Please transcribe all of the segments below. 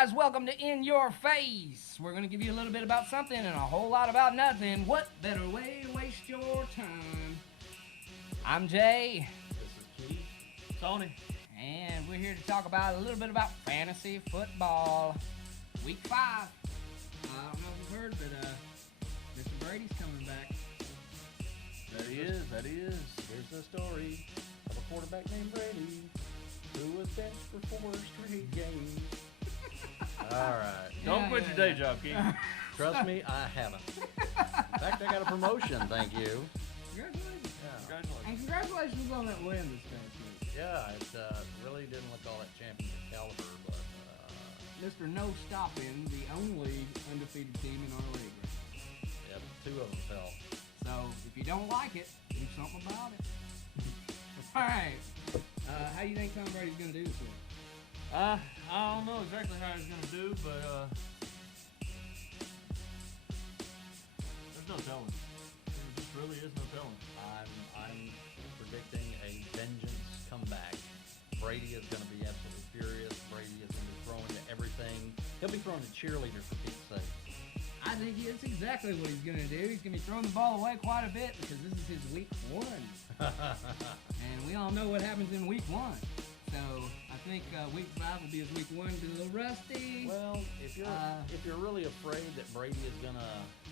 guys, welcome to In Your Face. We're going to give you a little bit about something and a whole lot about nothing. What better way to waste your time? I'm Jay. This is Keith. Tony. And we're here to talk about a little bit about fantasy football. Week 5. I don't know if you've heard, but Mr. Brady's coming back. That he is. Here's the story of a quarterback named Brady who was benched for 4 straight games. All right. Don't quit your day job, Keith. Trust me, I haven't. In fact, I got a promotion, thank you. Congratulations. Yeah, Congratulations. And congratulations on that win this past week. yeah it really didn't look all that championship caliber, but Mr. No Stopping, the only undefeated team in our league. yeah, 2 of them fell. So if you don't like it, do something about it. All right. How do you think Tom Brady's going to do this week? I don't know exactly how he's going to do, but there's no telling. There just really is no telling. I'm predicting a vengeance comeback. Brady is going to be absolutely furious. Brady is going to be throwing to everything. He'll be throwing to cheerleaders for Pete's sake. I think that's exactly what he's going to do. He's going to be throwing the ball away quite a bit because this is his week 1. And we all know what happens in week 1. So I think week 5 will be his week 1. Be a little rusty. Well, if you're really afraid that Brady is gonna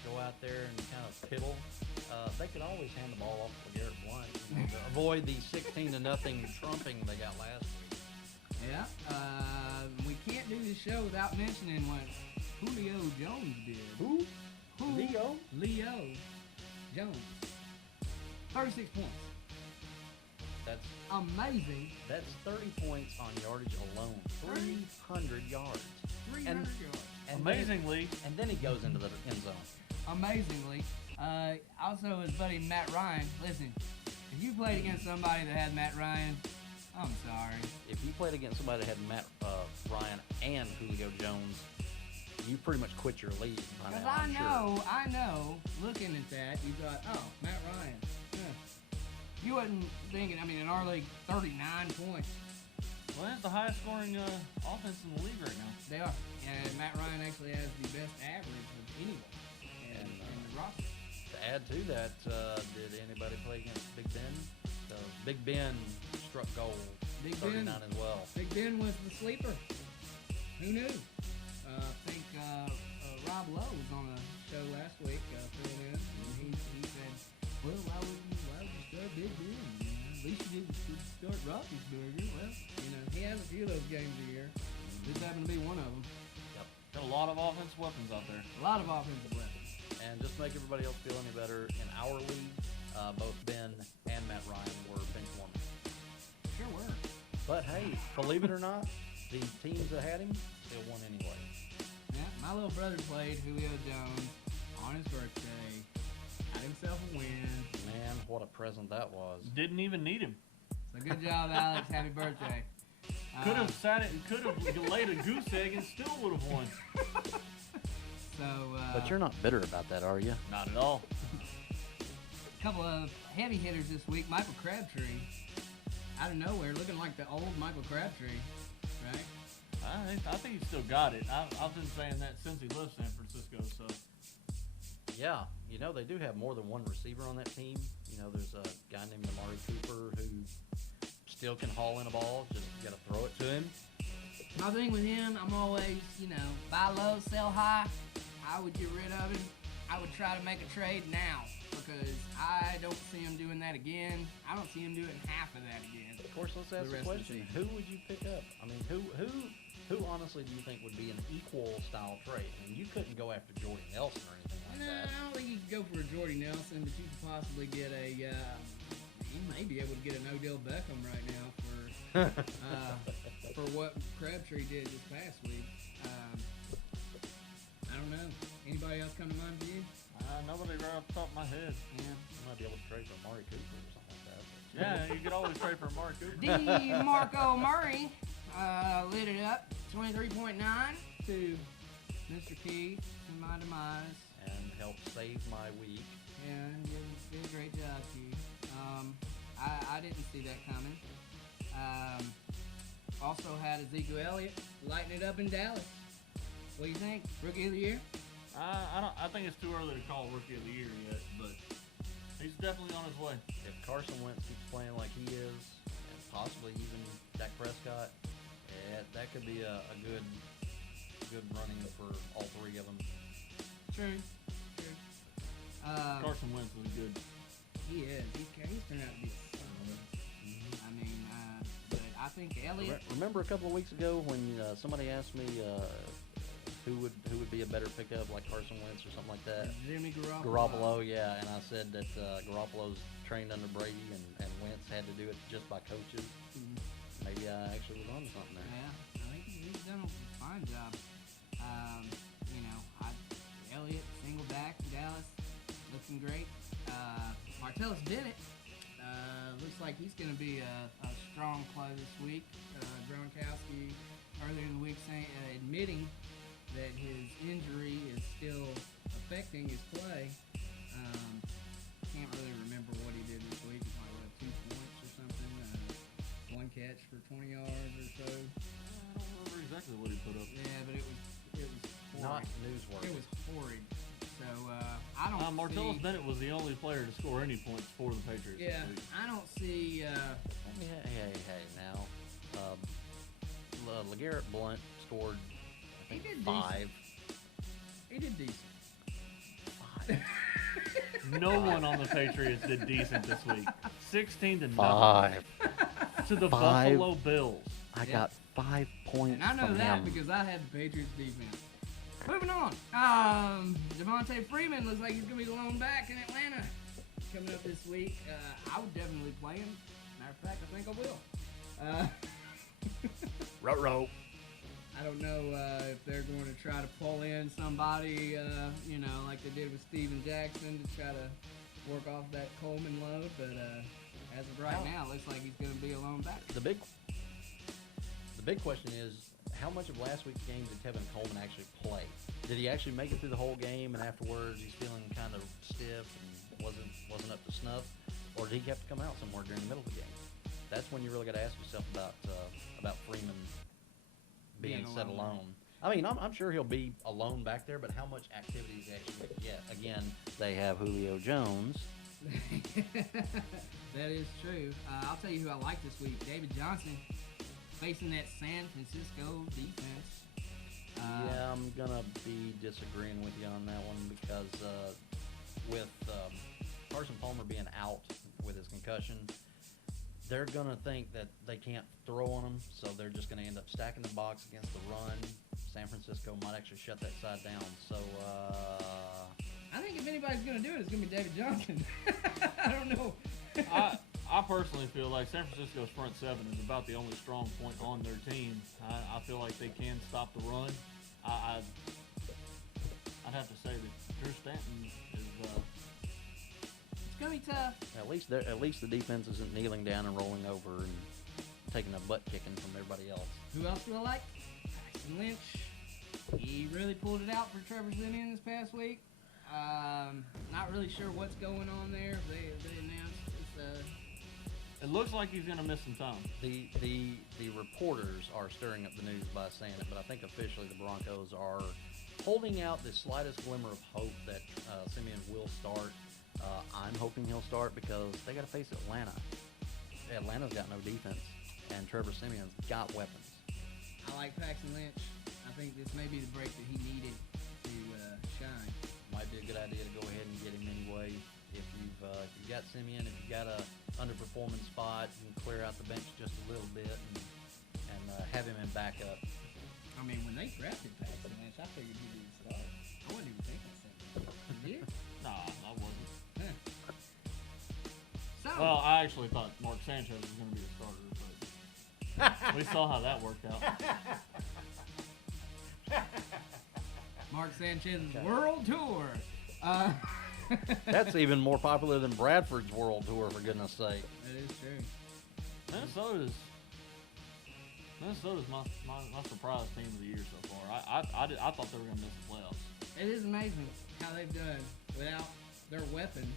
go out there and kind of piddle, they could always hand the ball off to Garrett Blunt to avoid the 16-0 trumping they got last week. Yeah. We can't do this show without mentioning what Julio Jones did. Who? Leo Jones. 36 points. That's Amazing. 30 points on yardage alone. 300 yards. 300 And- yards. And Amazingly, and then he goes into the end zone. Amazingly. Also, his buddy Matt Ryan. Listen, if you played against somebody that had Matt Ryan, I'm sorry. If you played against somebody that had Matt Ryan and Julio Jones, you pretty much quit your league by Because now. I know, looking at that, you thought, oh, Matt Ryan. You wasn't thinking, in our league, 39 points. well, that's the highest scoring offense in the league right now. They are. And Matt Ryan actually has the best average of anyone in the roster. To add to that, did anybody play against Big Ben? So Big Ben struck gold. Big 39 Ben. as well. Big Ben was the sleeper. Who knew? I think Rob Lowe was on a show last week filling in, and he said, well, why would you start Big Ben? At least you didn't start Roethlisberger. Well, he has a few of those games a year. This happened to be one of them. Got a lot of offensive weapons out there. A lot of offensive weapons. And just to make everybody else feel any better, in our league, both Ben and Matt Ryan were bench warmers. Sure were. But hey, believe it or not, the teams that had him still won anyway. Yeah, my little brother played Julio Jones on his birthday. Got himself a win. Man, what a present that was. Didn't even need him. So good job, Alex. Happy birthday. Could have sat it and could have laid a goose egg and still would have won. So, But you're not bitter about that, are you? Not at all. a couple of heavy hitters this week. Michael Crabtree, out of nowhere, looking like the old Michael Crabtree, right? I think he still got it. I've been saying that since he left San Francisco. So Yeah, they do have more than one receiver on that team. There's a guy named Amari Cooper who still can haul in a ball. Just got to throw it to him. My thing with him, I'm always, buy low, sell high. I would get rid of him. I would try to make a trade now because I don't see him doing that again. I don't see him doing half of that again. Of course, let's ask the rest of the question: season. who would you pick up? Who honestly do you think would be an equal style trade? You couldn't go after Jordy Nelson or anything like No, that. I don't think you could go for a Jordy Nelson, but you could possibly get a. You may be able to get an Odell Beckham right now for what Crabtree did this past week. I don't know. Anybody else come to mind for you? nobody right off the top of my head. Yeah. You might be able to trade for Amari Cooper or something like that. Yeah, you could always trade for Mark Cooper. DeMarco Murray lit it up, 23.9 to Mr. Keith to my demise. And help save my week. Yeah, you did a great job, Keith. I didn't see that coming. Also had Ezekiel Elliott lighting it up in Dallas. What do you think? Rookie of the year? I think it's too early to call Rookie of the Year yet, but he's definitely on his way. If Carson Wentz keeps playing like he is, and possibly even Dak Prescott, that could be a good running for all three of them. True. Carson Wentz is good. He is. He's turned out to be a solid. I mean, but I think Elliott. Remember a couple of weeks ago when somebody asked me who would be a better pickup, like Carson Wentz or something like that? Jimmy Garoppolo. Garoppolo, yeah. And I said that Garoppolo's trained under Brady and Wentz had to do it just by coaches. Maybe I actually was on to something there. Yeah, I think he's done a fine job. Elliott, single back in Dallas, looking great. Martellus Bennett looks like he's going to be a strong play this week. Gronkowski earlier in the week admitting that his injury is still affecting his play. Can't really remember what he did this week. He probably had 2 points or something. 1 catch for 20 yards or so. I don't remember exactly what he put up. Yeah, but it was horrid. Not newsworthy. It was horrid. So I don't. Martellus Bennett was the only player to score any points for the Patriots. Yeah, this week. I don't see. Hey, now. LeGarrette Blount scored, I think, He did 5. He did decent. 5. No one on the Patriots did decent this week. 16-0 5. to the 5. Buffalo Bills. I got 5 points And I know from that him. because I had the Patriots defense. Moving on. Devontae Freeman looks like he's going to be the lone back in Atlanta coming up this week. I would definitely play him. Matter of fact, I think I will. Ruh-roh. I don't know if they're going to try to pull in somebody, like they did with Steven Jackson to try to work off that Coleman load. But as of right now, it looks like he's going to be a lone back. The big question is, how much of last week's game did Tevin Coleman actually play? Did he actually make it through the whole game, and afterwards he's feeling kind of stiff and wasn't up to snuff, or did he have to come out somewhere during the middle of the game? That's when you really got to ask yourself about Freeman being set alone. I mean, I'm sure he'll be alone back there, but how much activity is he actually going to get? Again, they have Julio Jones. That is true. I'll tell you who I like this week. David Johnson facing that San Francisco defense. Yeah, I'm going to be disagreeing with you on that one because with Carson Palmer being out with his concussion, they're going to think that they can't throw on him, so they're just going to end up stacking the box against the run. San Francisco might actually shut that side down. So I think if anybody's going to do it, it's going to be David Johnson. I don't know. I personally feel like San Francisco's front seven is about the only strong point on their team. I feel like they can stop the run. I'd have to say that Drew Stanton is. It's gonna be tough. at least the defense isn't kneeling down and rolling over and taking a butt kicking from everybody else. Who else do I like? Paxton Lynch. He really pulled it out for Trevor Siemian this past week. Not really sure what's going on there. They announced it's It looks like he's going to miss some time. The reporters are stirring up the news by saying it, but I think officially the Broncos are holding out the slightest glimmer of hope that Simeon will start. I'm hoping he'll start because they got to face Atlanta. Atlanta's got no defense, and Trevor Simeon's got weapons. I like Paxton Lynch. I think this may be the break that he needed to shine. Might be a good idea to go ahead and get him anyway. If you've got Simeon, if you've got a underperforming spot, you can clear out the bench just a little bit and have him in backup. I mean, when they drafted Paxton Lynch, I figured he'd be the star. I wasn't even thinking Simeon. You did? Nah, I wasn't. Huh. So, Well, I actually thought Mark Sanchez was going to be the starter, but we saw how that worked out. Mark Sanchez's world tour. That's even more popular than Bradford's World Tour, for goodness sake. That is true. Minnesota's my surprise team of the year so far. I thought they were going to miss the playoffs. It is amazing how they've done without their weapons.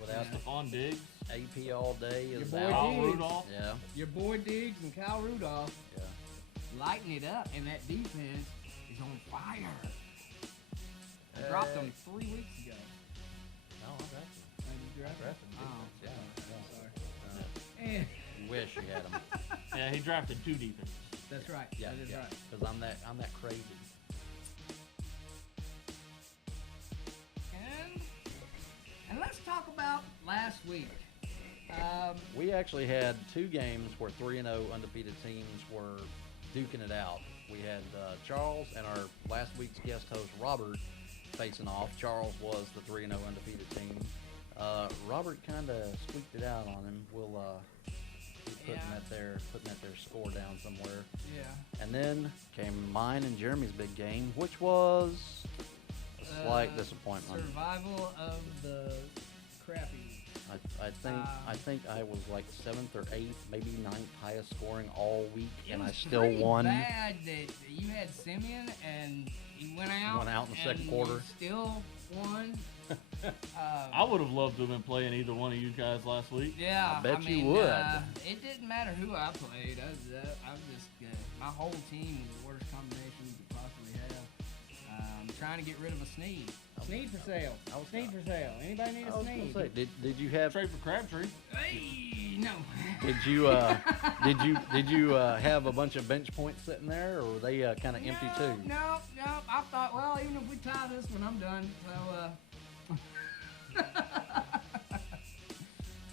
Without Stephon Diggs, AP all day is Your boy out. Kyle Diggs. Rudolph. Yeah, Your boy Diggs and Kyle Rudolph yeah. lighting it up, and that defense He's on fire. I dropped him 3 weeks ago. No, I drafted him. Oh, you drafted him? Defense, Sorry. yeah. You wish you had him. Yeah, he drafted 2 defenses. That's right. Yeah, That is yeah. right. Because I'm that crazy. And let's talk about last week. We actually had 2 games where 3-0 undefeated teams were duking it out. We had Charles and our last week's guest host Robert facing off. Charles was the 3-0 undefeated team. Robert kind of squeaked it out on him. We'll be putting that there score down somewhere. Yeah. And then came mine and Jeremy's big game, which was a slight disappointment. Survival of the crappy. I think I was like 7th or 8th, maybe 9th highest scoring all week, and I still pretty won. Bad that you had Simeon and he went out. In the second quarter. You still won. I would have loved to have been playing either one of you guys last week. Yeah, I bet mean, you would. It didn't matter who I played. I was just my whole team was the worst combination you could possibly have. I'm trying to get rid of a Sneed. Sneed for sale. Sneed for sale. Anybody need I a was gonna Sneed? say, did you have Trade for Crabtree. Hey, no. did you have a bunch of bench points sitting there, or were they kind of empty too? No. I thought, well, even if we tie this one, I'm done. So,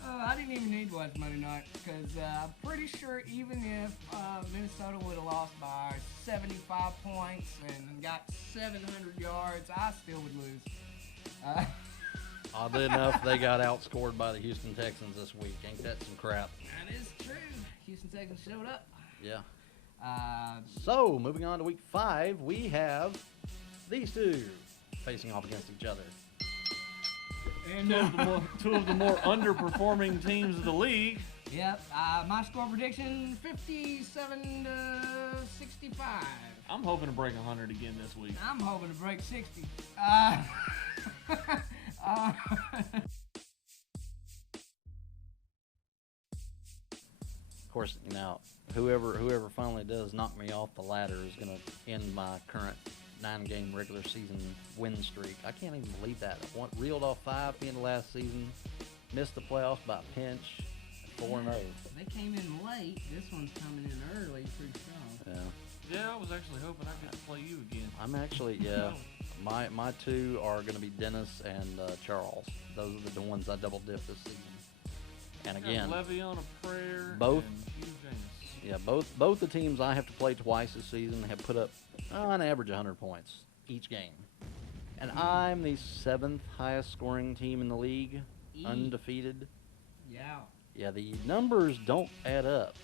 I didn't even need to watch Monday night because I'm pretty sure even if Minnesota would have lost by 75 points and got 700 yards, I still would lose. Oddly enough, they got outscored by the Houston Texans this week. Ain't that some crap? That is true. Houston Texans showed up. Yeah. Uh, So, moving on to week 5, we have these two facing off against each other. and Two of the more underperforming teams of the league. Yep. My score prediction 57 to 65. I'm hoping to break 100 again this week. I'm hoping to break 60. Of course, whoever finally does knock me off the ladder is going to end my current 9-game regular season win streak. I can't even believe that. I reeled off 5 at the end of last season, missed the playoffs by a pinch, 4-0. They came in late. This one's coming in early, pretty strong. Yeah. Yeah, I was actually hoping I could play you again. I'm actually, yeah. My 2 are going to be Dennis and Charles. Those are the ones I double dipped this season. And again, Levy on a prayer. both- And Hugh James. yeah, both the teams I have to play twice this season have put up on average 100 points each game. And I'm the 7th highest scoring team in the league, undefeated. Yeah. Yeah, the numbers don't add up.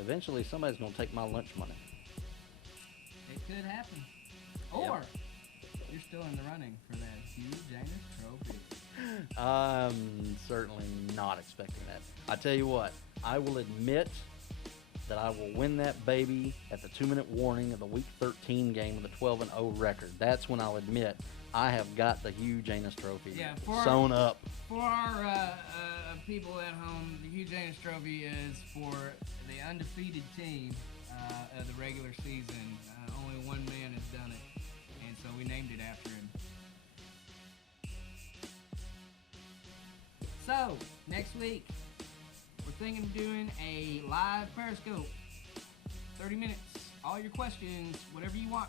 Eventually, somebody's going to take my lunch money. It could happen. Or you're still in the running for that Hugh James trophy. I'm certainly not expecting that. I tell you what, I will admit that I will win that baby at the 2-minute warning of the Week 13 game with a 12-0 record. That's when I'll admit I have got the Hugh Janus Trophy sewn up. For our people at home, the Hugh James Trophy is for the undefeated team of the regular season. Only one man has done it, and so we named it after him. So, next week, we're thinking of doing a live Periscope. 30 minutes. All your questions, whatever you want.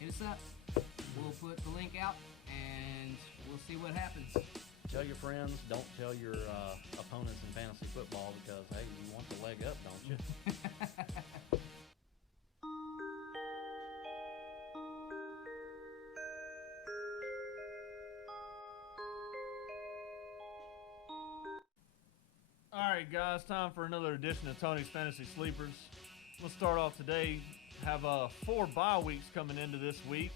Hit us up. We'll put the link out, and we'll see what happens. Tell your friends, don't tell your opponents in fantasy football because, hey, you want the leg up, don't you? Alright guys, time for another edition of Tony's Fantasy Sleepers. Let's start off today. Have 4 bye weeks coming into this week.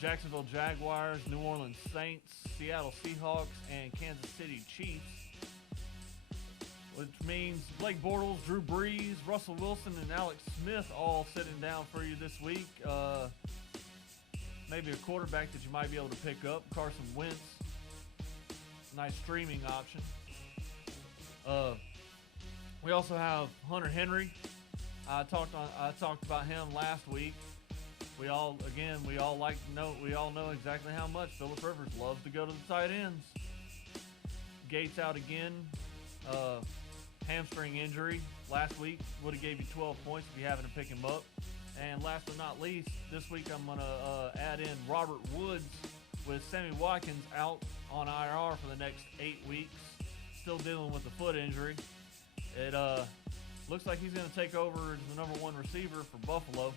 Jacksonville Jaguars, New Orleans Saints, Seattle Seahawks, and Kansas City Chiefs. Which means Blake Bortles, Drew Brees, Russell Wilson, and Alex Smith all sitting down for you this week. Maybe a quarterback that you might be able to pick up, Carson Wentz. Nice streaming option. We also have Hunter Henry, I talked about him last week. We all know exactly how much Phillip Rivers loves to go to the tight ends. Gates out again, hamstring injury last week would have gave you 12 points if you happened to pick him up. And last but not least, this week I'm gonna add in Robert Woods with Sammy Watkins out on IR for the next 8 weeks, still dealing with the foot injury. It looks like he's gonna take over as the number 1 receiver for Buffalo.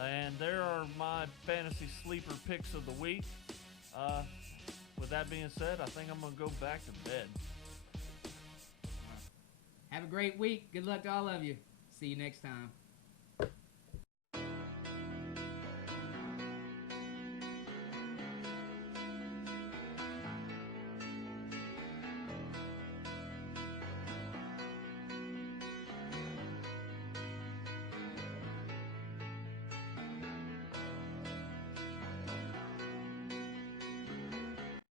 And there are my fantasy sleeper picks of the week. With that being said, I think I'm going to go back to bed. Have a great week. Good luck to all of you. See you next time.